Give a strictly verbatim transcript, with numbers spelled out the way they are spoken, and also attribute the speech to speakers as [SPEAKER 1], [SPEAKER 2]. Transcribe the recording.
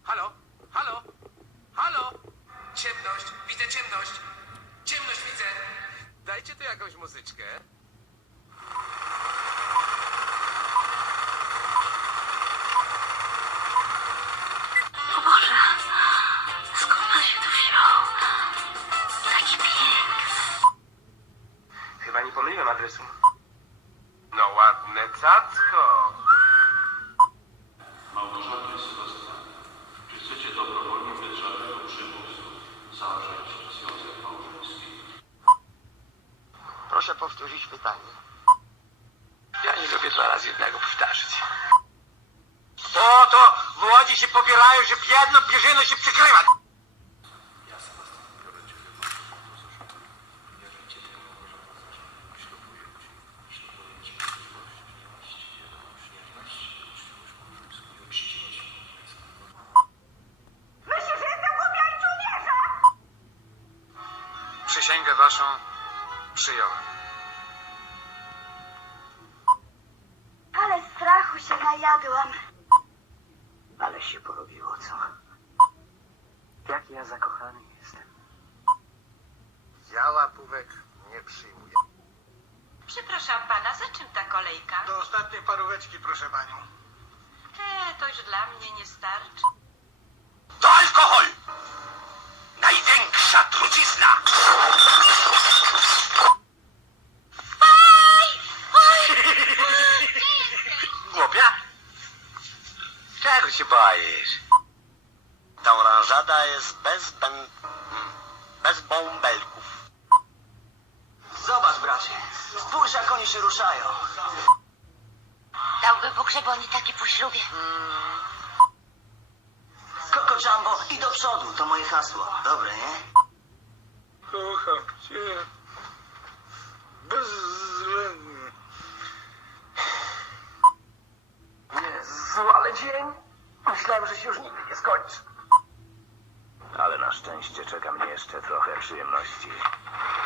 [SPEAKER 1] Halo? Halo? Halo? Ciemność, widzę ciemność. Ciemność widzę. Dajcie tu jakąś muzyczkę.
[SPEAKER 2] O Boże, skąd on się tu wziął? Taki piękny.
[SPEAKER 1] Chyba nie pomyliłem adresu. No ładne cacko.
[SPEAKER 3] Małgorzaty Sylwestra, czy chcecie dobrowolnie bez żadnego przymusu zawrzeć związek małżeński?
[SPEAKER 4] Proszę powtórzyć pytanie. Ja nie lubię dwa razy jednego powtarzać. O, to w Łodzi się popierają, że jedno pierzyno się przykrywa.
[SPEAKER 3] Ja, Sebastian, biorę Ciebie Małgorzata za żonę. Wierzę Ciebie, Małgorzata, za żonę. Ślubuję Ci, ślubuję Ci miłość, miłość, wierność, uczciwość małżeńską i uczciwość małżeńską.
[SPEAKER 2] Myślisz, że jestem głupia i ci uwierzę?
[SPEAKER 1] Przysięgę waszą przyjąłem.
[SPEAKER 2] Ale strachu się najadłam.
[SPEAKER 4] Ale się porobiło, co? Jak ja zakochany jestem. Ja łapówek nie przyjmuję.
[SPEAKER 5] Przepraszam pana, za czym ta kolejka?
[SPEAKER 4] Do ostatniej paróweczki, proszę panią.
[SPEAKER 5] E, to już dla mnie nie starczy.
[SPEAKER 4] To alkohol! Największa trucizna! Głupia? Czego się boisz? Ta oranżada jest bez ben... bez bąbelków. Zobacz, bracie. Spójrz, jak oni się ruszają.
[SPEAKER 2] Dałby Bóg, żeby oni taki po ślubie.
[SPEAKER 4] Coco Jumbo i do przodu, to moje hasło. Dobre, nie? Kocham cię. Bezwzględnie. Jezu, ale dzień. Myślałem, że się już nigdy nie skończy. Ale na szczęście czeka mnie jeszcze trochę przyjemności.